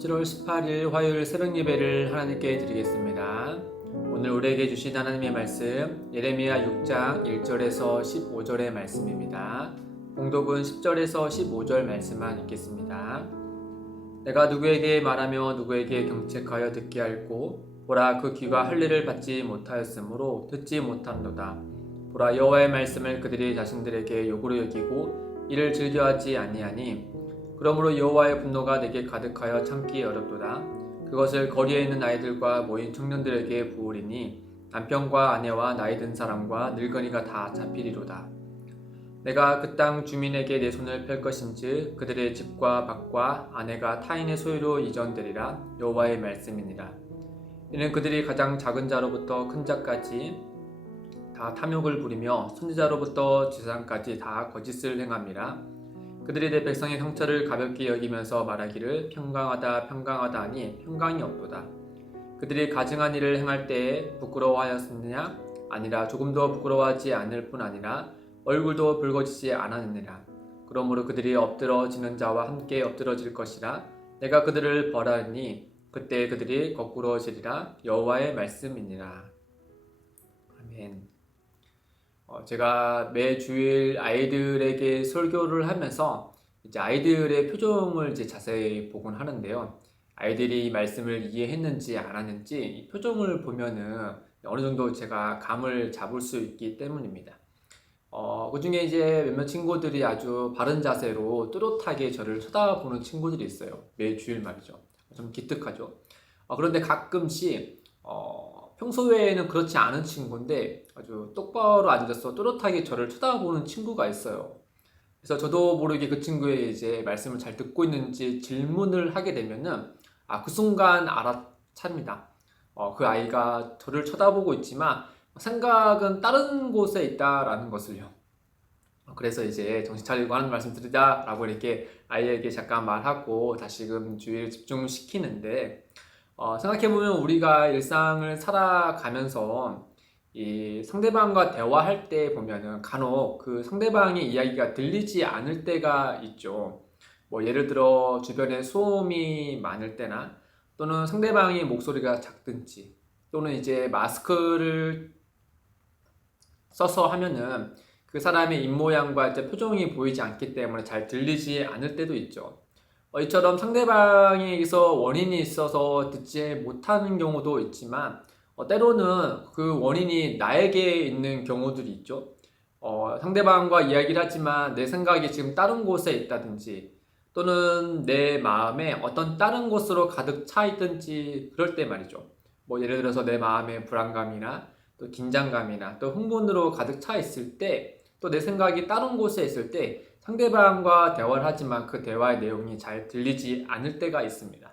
7월 18일 화요일 새벽 예배를 하나님께 드리겠습니다. 오늘 우리에게 주신 하나님의 말씀 예레미야 6장 1절에서 15절의 말씀입니다. 봉독은 10절에서 15절 말씀만 읽겠습니다. 내가 누구에게 말하며 누구에게 경책하여 듣게 할고 보라 그 귀가 할례를 받지 못하였으므로 듣지 못함도다. 보라 여호와의 말씀을 그들이 자신들에게 욕으로 여기고 이를 즐겨하지 아니하니 그러므로 여호와의 분노가 내게 가득하여 참기 어렵도다. 그것을 거리에 있는 아이들과 모인 청년들에게 부으리니 남편과 아내와 나이 든 사람과 늙은이가 다 잡히리로다. 내가 그 땅 주민에게 내 손을 펼 것인즉 그들의 집과 밭과 아내가 타인의 소유로 이전되리라. 여호와의 말씀이니라. 이는 그들이 가장 작은 자로부터 큰 자까지 다 탐욕을 부리며 선지자로부터 지상까지 다 거짓을 행함이라. 그들이 내 백성의 상처를 가볍게 여기면서 말하기를 평강하다 평강하다 하니 평강이 없도다. 그들이 가증한 일을 행할 때에 부끄러워하였느냐? 아니라 조금도 부끄러워하지 않을 뿐 아니라 얼굴도 붉어지지 않았느니라. 그러므로 그들이 엎드러지는 자와 함께 엎드러질 것이라. 내가 그들을 벌하니 그때 그들이 거꾸러지리라. 여호와의 말씀이니라. 아멘. 제가 매 주일 아이들에게 설교를 하면서 이제 아이들의 표정을 이제 자세히 보곤 하는데요. 아이들이 이 말씀을 이해했는지 안 했는지 이 표정을 보면은 어느 정도 제가 감을 잡을 수 있기 때문입니다. 그 중에 이제 몇몇 친구들이 아주 바른 자세로 뚜렷하게 저를 쳐다보는 친구들이 있어요. 매 주일 말이죠. 좀 기특하죠. 그런데 가끔씩 평소에는 그렇지 않은 친구인데 아주 똑바로 앉아서 또렷하게 저를 쳐다보는 친구가 있어요. 그래서 저도 모르게 그 친구의 이제 말씀을 잘 듣고 있는지 질문을 하게 되면은 그 순간 알아찹니다. 그 아이가 저를 쳐다보고 있지만 생각은 다른 곳에 있다라는 것을요. 그래서 이제 정신 차리고 하는 말씀 드리자라고 이렇게 아이에게 잠깐 말하고 다시금 주의를 집중시키는데 생각해보면 우리가 일상을 살아가면서 이 상대방과 대화할 때 보면은 간혹 그 상대방의 이야기가 들리지 않을 때가 있죠. 뭐 예를 들어 주변에 소음이 많을 때나 또는 상대방의 목소리가 작든지 또는 이제 마스크를 써서 하면은 그 사람의 입모양과 이제 표정이 보이지 않기 때문에 잘 들리지 않을 때도 있죠. 이처럼 상대방에게서 원인이 있어서 듣지 못하는 경우도 있지만 때로는 그 원인이 나에게 있는 경우들이 있죠. 상대방과 이야기를 하지만 내 생각이 지금 다른 곳에 있다든지 또는 내 마음에 어떤 다른 곳으로 가득 차 있든지 그럴 때 말이죠. 뭐 예를 들어서 내 마음에 불안감이나 또 긴장감이나 또 흥분으로 가득 차 있을 때 또 내 생각이 다른 곳에 있을 때 상대방과 대화를 하지만 그 대화의 내용이 잘 들리지 않을 때가 있습니다.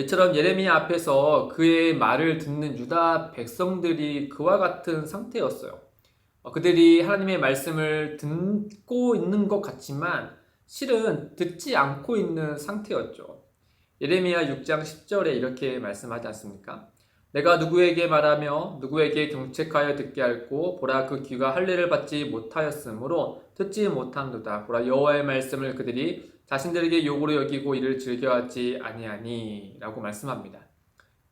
이처럼 예레미야 앞에서 그의 말을 듣는 유다 백성들이 그와 같은 상태였어요. 그들이 하나님의 말씀을 듣고 있는 것 같지만 실은 듣지 않고 있는 상태였죠. 예레미야 6장 10절에 이렇게 말씀하지 않습니까? 내가 누구에게 말하며 누구에게 경책하여 듣게 할고 보라 그 귀가 할례를 받지 못하였으므로 듣지 못함도다. 보라 여호와의 말씀을 그들이 자신들에게 욕으로 여기고 이를 즐겨하지 아니하니 라고 말씀합니다.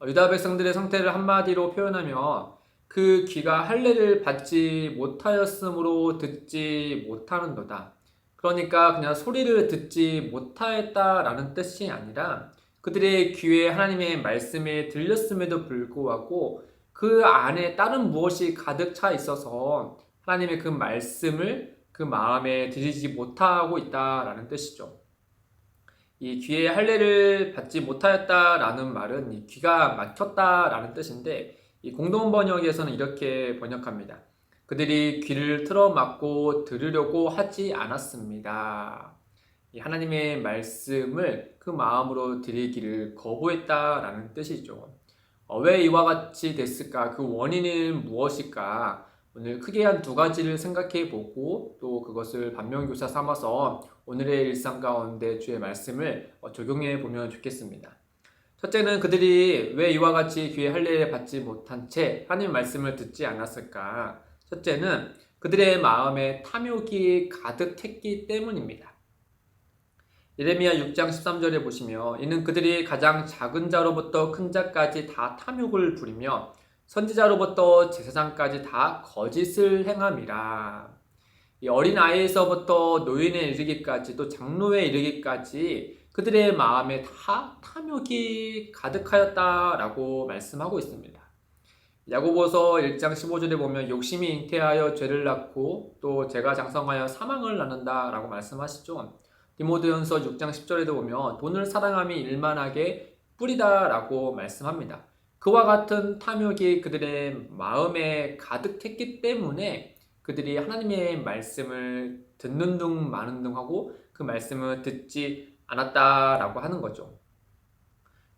유다 백성들의 상태를 한마디로 표현하면 그 귀가 할례를 받지 못하였으므로 듣지 못하는도다. 그러니까 그냥 소리를 듣지 못하였다라는 뜻이 아니라 그들의 귀에 하나님의 말씀이 들렸음에도 불구하고 그 안에 다른 무엇이 가득 차 있어서 하나님의 그 말씀을 그 마음에 들이지 못하고 있다라는 뜻이죠. 이 귀에 할례를 받지 못하였다라는 말은 이 귀가 막혔다라는 뜻인데 이 공동 번역에서는 이렇게 번역합니다. 그들이 귀를 틀어막고 들으려고 하지 않았습니다. 하나님의 말씀을 그 마음으로 드리기를 거부했다라는 뜻이죠. 왜 이와 같이 됐을까? 그 원인은 무엇일까? 오늘 크게 한 두 가지를 생각해 보고 또 그것을 반면교사 삼아서 오늘의 일상 가운데 주의 말씀을 적용해 보면 좋겠습니다. 첫째는 그들이 왜 이와 같이 귀에 할례를 받지 못한 채 하나님의 말씀을 듣지 않았을까? 첫째는 그들의 마음에 탐욕이 가득했기 때문입니다. 예레미야 6장 13절에 보시면 이는 그들이 가장 작은 자로부터 큰 자까지 다 탐욕을 부리며 선지자로부터 제사장까지 다 거짓을 행함이라. 이 어린 아이에서부터 노인에 이르기까지 또 장로에 이르기까지 그들의 마음에 다 탐욕이 가득하였다라고 말씀하고 있습니다. 야고보서 1장 15절에 보면 욕심이 잉태하여 죄를 낳고 또 죄가 장성하여 사망을 낳는다라고 말씀하시죠. 디모데전서 6장 10절에도 보면 돈을 사랑함이 일만하게 뿌리다라고 말씀합니다. 그와 같은 탐욕이 그들의 마음에 가득했기 때문에 그들이 하나님의 말씀을 듣는 둥 마는 둥 하고 그 말씀을 듣지 않았다라고 하는 거죠.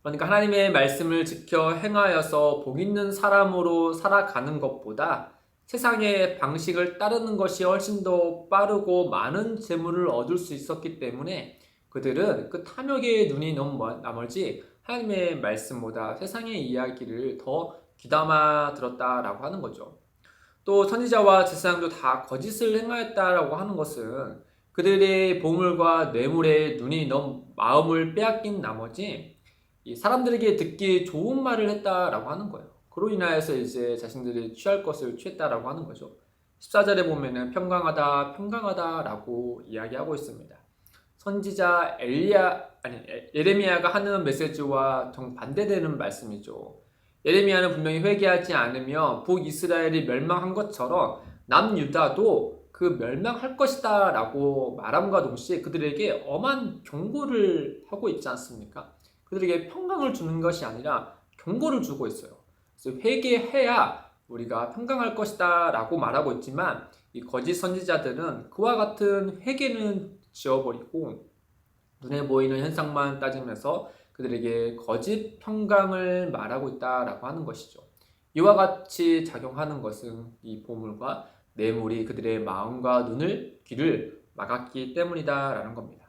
그러니까 하나님의 말씀을 지켜 행하여서 복 있는 사람으로 살아가는 것보다 세상의 방식을 따르는 것이 훨씬 더 빠르고 많은 재물을 얻을 수 있었기 때문에 그들은 그 탐욕의 눈이 넘은 나머지 하나님의 말씀보다 세상의 이야기를 더 귀담아 들었다라고 하는 거죠. 또 선지자와 제사장도 다 거짓을 행하였다라고 하는 것은 그들의 보물과 뇌물에 눈이 넘 마음을 빼앗긴 나머지 이 사람들에게 듣기 좋은 말을 했다라고 하는 거예요. 그로 인하여서 이제 자신들이 취할 것을 취했다라고 하는 거죠. 14절에 보면은 평강하다, 평강하다라고 이야기하고 있습니다. 선지자 예레미야가 하는 메시지와 정반대되는 말씀이죠. 예레미야는 분명히 회개하지 않으며 북이스라엘이 멸망한 것처럼 남유다도 그 멸망할 것이다 라고 말함과 동시에 그들에게 엄한 경고를 하고 있지 않습니까? 그들에게 평강을 주는 것이 아니라 경고를 주고 있어요. 그래서 회개해야 우리가 평강할 것이다 라고 말하고 있지만 이 거짓 선지자들은 그와 같은 회개는 지워버리고 눈에 보이는 현상만 따지면서 그들에게 거짓 평강을 말하고 있다라고 하는 것이죠. 이와 같이 작용하는 것은 이 보물과 뇌물이 그들의 마음과 눈을 귀를 막았기 때문이다라는 겁니다.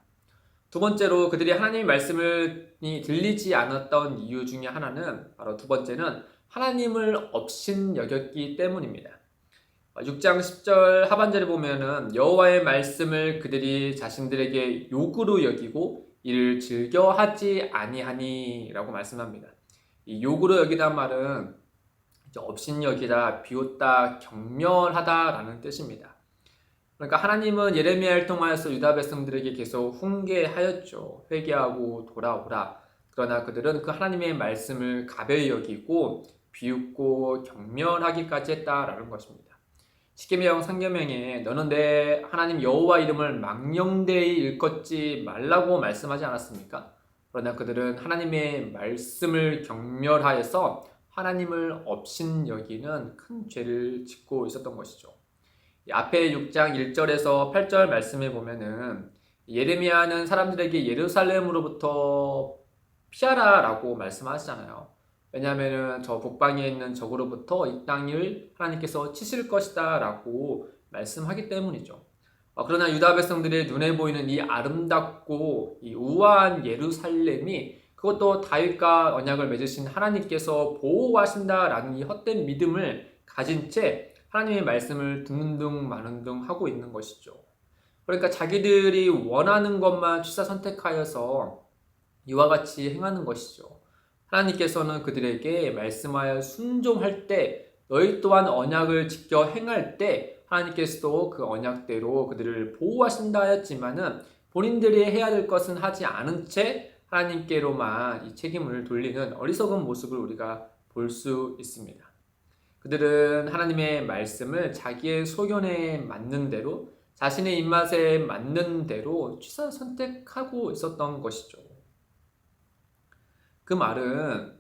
두 번째로 그들이 하나님의 말씀을 들리지 않았던 이유 중에 하나는 바로 두 번째는 하나님을 업신여겼기 때문입니다. 6장 10절 하반절에 보면은 여호와의 말씀을 그들이 자신들에게 욕으로 여기고 이를 즐겨하지 아니하니라고 말씀합니다. 이 욕으로 여기다 말은 업신여기다, 비웃다, 경멸하다라는 뜻입니다. 그러니까 하나님은 예레미야를 통하여서 유다 백성들에게 계속 훈계하였죠. 회개하고 돌아오라. 그러나 그들은 그 하나님의 말씀을 가벼이 여기고 비웃고 경멸하기까지 했다라는 것입니다. 십계명 상계명에 너는 내 하나님 여호와 이름을 망령되이 일컫지 말라고 말씀하지 않았습니까? 그러나 그들은 하나님의 말씀을 경멸하여서 하나님을 업신여기는 큰 죄를 짓고 있었던 것이죠. 앞에 6장 1절에서 8절 말씀에 보면은 예레미야는 사람들에게 예루살렘으로부터 피하라라고 말씀하시잖아요. 왜냐하면 저 북방에 있는 적으로부터 이 땅을 하나님께서 치실 것이다 라고 말씀하기 때문이죠. 그러나 유다 백성들의 눈에 보이는 이 아름답고 이 우아한 예루살렘이 그것도 다윗과 언약을 맺으신 하나님께서 보호하신다라는 이 헛된 믿음을 가진 채 하나님의 말씀을 듣는 둥 마는 둥 하고 있는 것이죠. 그러니까 자기들이 원하는 것만 취사 선택하여서 이와 같이 행하는 것이죠. 하나님께서는 그들에게 말씀하여 순종할 때 너희 또한 언약을 지켜 행할 때 하나님께서도 그 언약대로 그들을 보호하신다 하였지만은 본인들이 해야 될 것은 하지 않은 채 하나님께로만 이 책임을 돌리는 어리석은 모습을 우리가 볼 수 있습니다. 그들은 하나님의 말씀을 자기의 소견에 맞는 대로 자신의 입맛에 맞는 대로 취사 선택하고 있었던 것이죠. 그 말은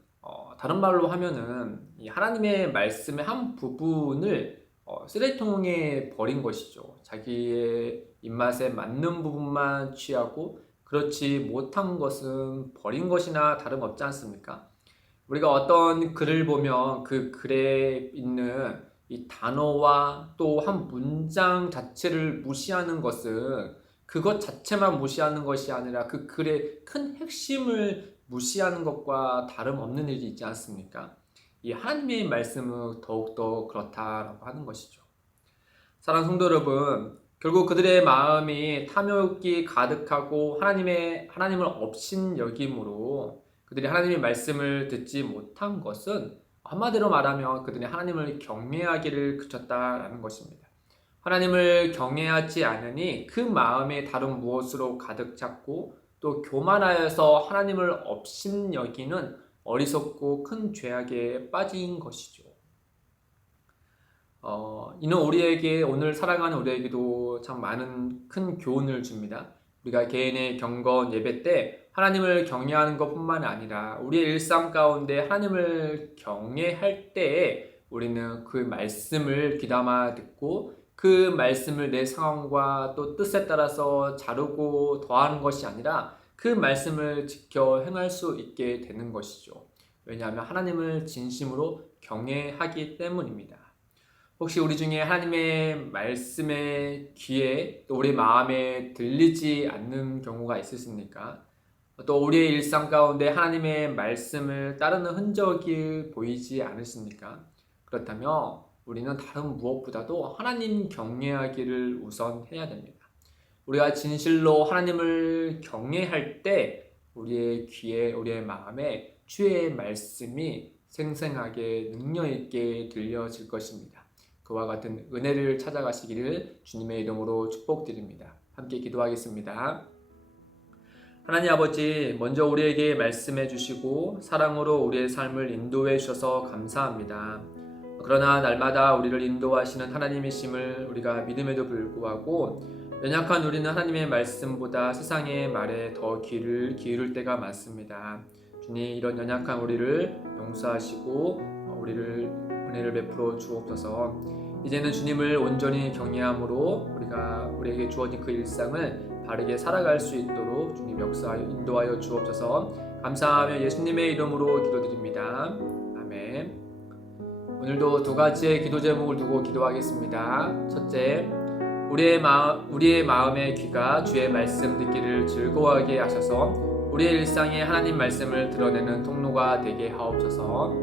다른 말로 하면은 이 하나님의 말씀의 한 부분을 쓰레기통에 버린 것이죠. 자기의 입맛에 맞는 부분만 취하고 그렇지 못한 것은 버린 것이나 다름없지 않습니까? 우리가 어떤 글을 보면 그 글에 있는 이 단어와 또 한 문장 자체를 무시하는 것은 그것 자체만 무시하는 것이 아니라 그 글의 큰 핵심을 무시하는 것과 다름없는 일이 있지 않습니까? 이 하나님의 말씀은 더욱더 그렇다라고 하는 것이죠. 사랑하는 성도 여러분, 결국 그들의 마음이 탐욕이 가득하고 하나님을 업신 여김으로 그들이 하나님의 말씀을 듣지 못한 것은 한마디로 말하면 그들이 하나님을 경외하기를 그쳤다라는 것입니다. 하나님을 경외하지 않으니 그 마음에 다른 무엇으로 가득 찼고 또 교만하여서 하나님을 업신 여기는 어리석고 큰 죄악에 빠진 것이죠. 이는 우리에게 오늘 살아가는 우리에게도 참 많은 큰 교훈을 줍니다. 우리가 개인의 경건 예배 때 하나님을 경외하는 것뿐만 아니라 우리의 일상 가운데 하나님을 경외할 때에 우리는 그 말씀을 귀담아 듣고 그 말씀을 내 상황과 또 뜻에 따라서 자르고 더하는 것이 아니라 그 말씀을 지켜 행할 수 있게 되는 것이죠. 왜냐하면 하나님을 진심으로 경외하기 때문입니다. 혹시 우리 중에 하나님의 말씀의 귀에 또 우리 마음에 들리지 않는 경우가 있으십니까? 또 우리의 일상 가운데 하나님의 말씀을 따르는 흔적이 보이지 않으십니까? 그렇다면 우리는 다른 무엇보다도 하나님 경외하기를 우선해야 됩니다. 우리가 진실로 하나님을 경외할 때 우리의 귀에 우리의 마음에 주의 말씀이 생생하게 능력 있게 들려질 것입니다. 그와 같은 은혜를 찾아가시기를 주님의 이름으로 축복드립니다. 함께 기도하겠습니다. 하나님 아버지, 먼저 우리에게 말씀해 주시고 사랑으로 우리의 삶을 인도해 주셔서 감사합니다. 그러나 날마다 우리를 인도하시는 하나님이심을 우리가 믿음에도 불구하고 연약한 우리는 하나님의 말씀보다 세상의 말에 더 귀를 기울일 때가 많습니다. 주님, 이런 연약한 우리를 용서하시고 우리를 은혜를 베풀어 주옵소서. 이제는 주님을 온전히 경외함으로 우리에게 주어진 그 일상을 바르게 살아갈 수 있도록 주님 역사하여 인도하여 주옵소서. 감사하며 예수님의 이름으로 기도드립니다. 아멘. 오늘도 두 가지의 기도 제목을 두고 기도하겠습니다. 첫째, 우리의 마음의 귀가 주의 말씀 듣기를 즐거워하게 하셔서 우리의 일상에 하나님 말씀을 드러내는 통로가 되게 하옵소서.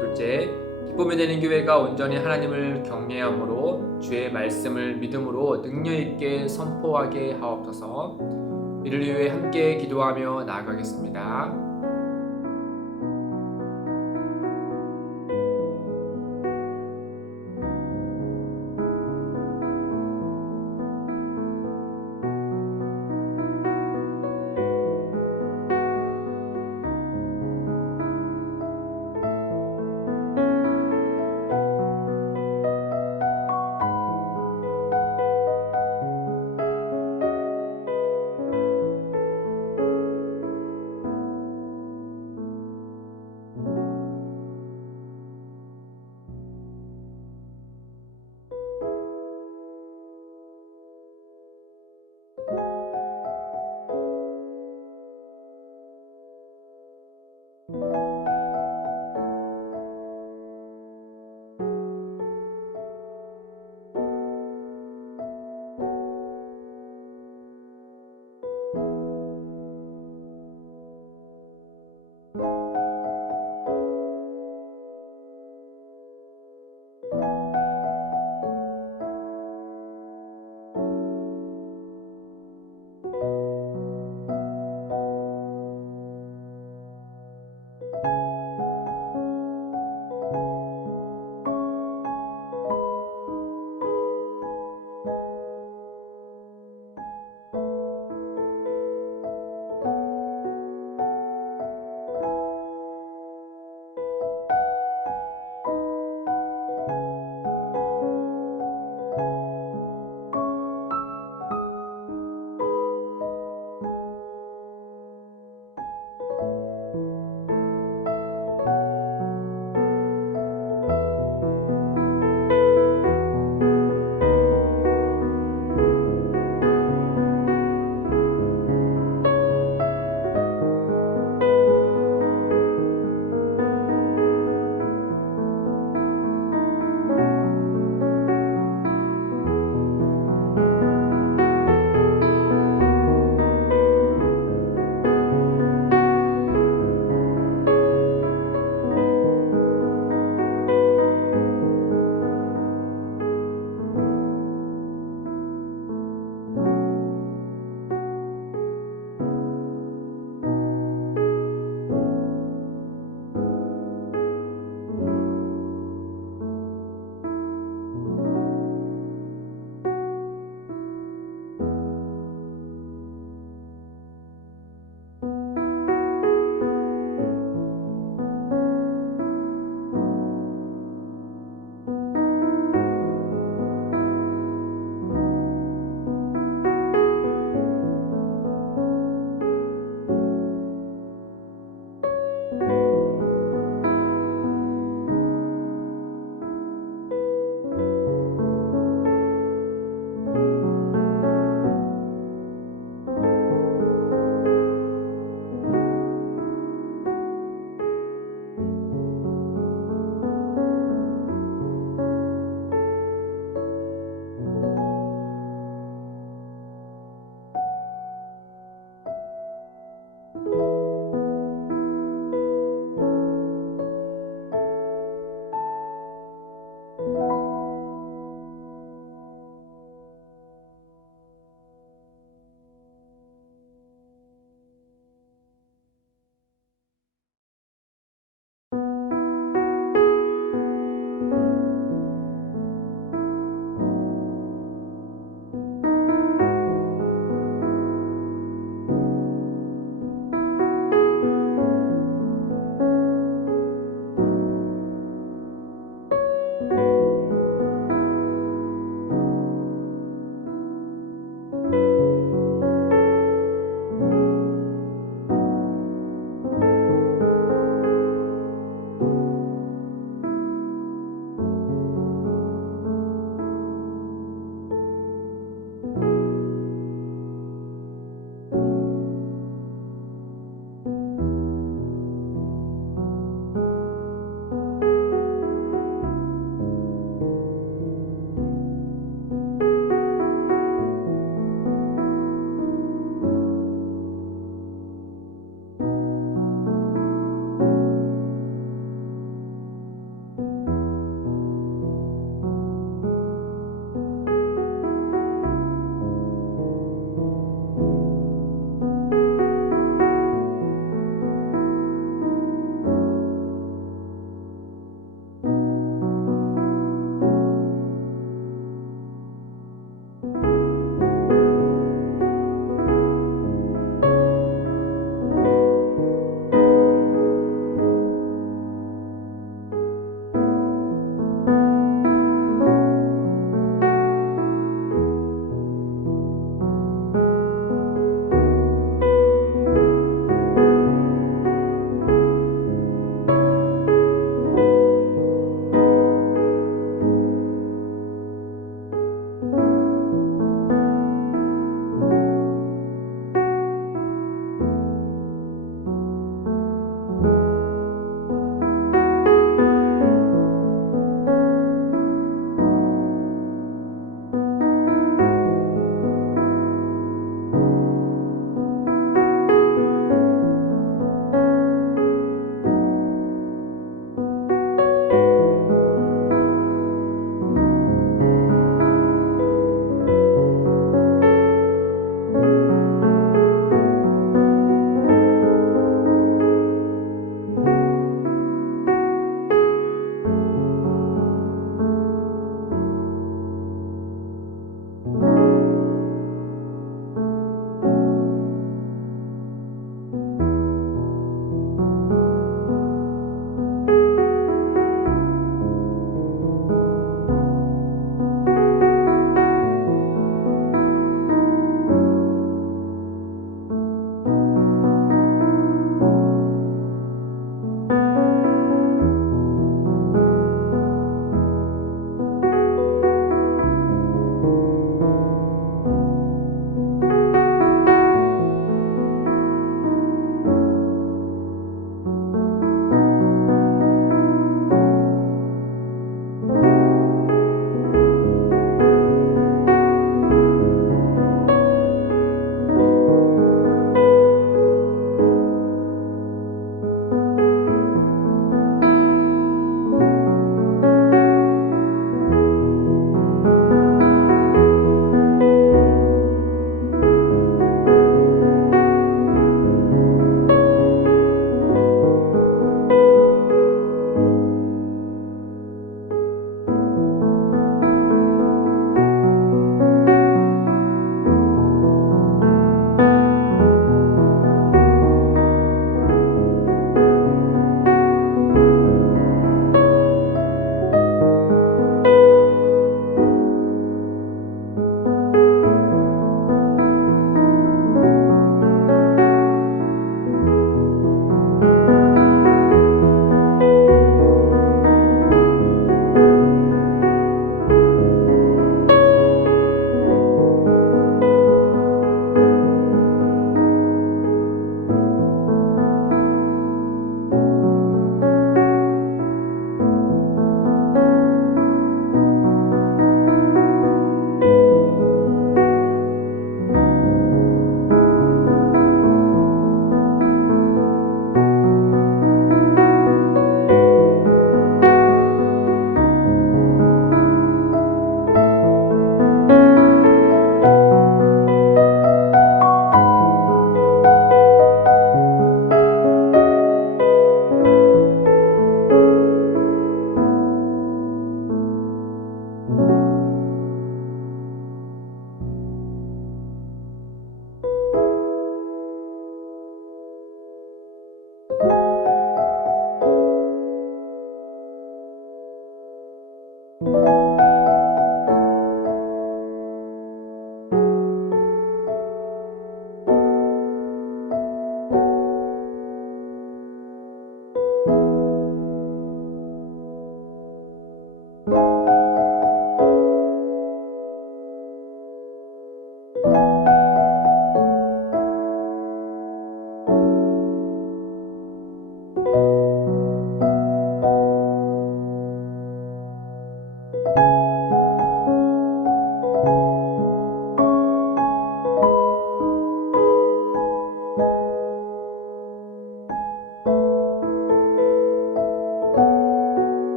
둘째, 기쁨이 되는 교회가 온전히 하나님을 경외함으로 주의 말씀을 믿음으로 능력 있게 선포하게 하옵소서. 이를 위해 함께 기도하며 나아가겠습니다.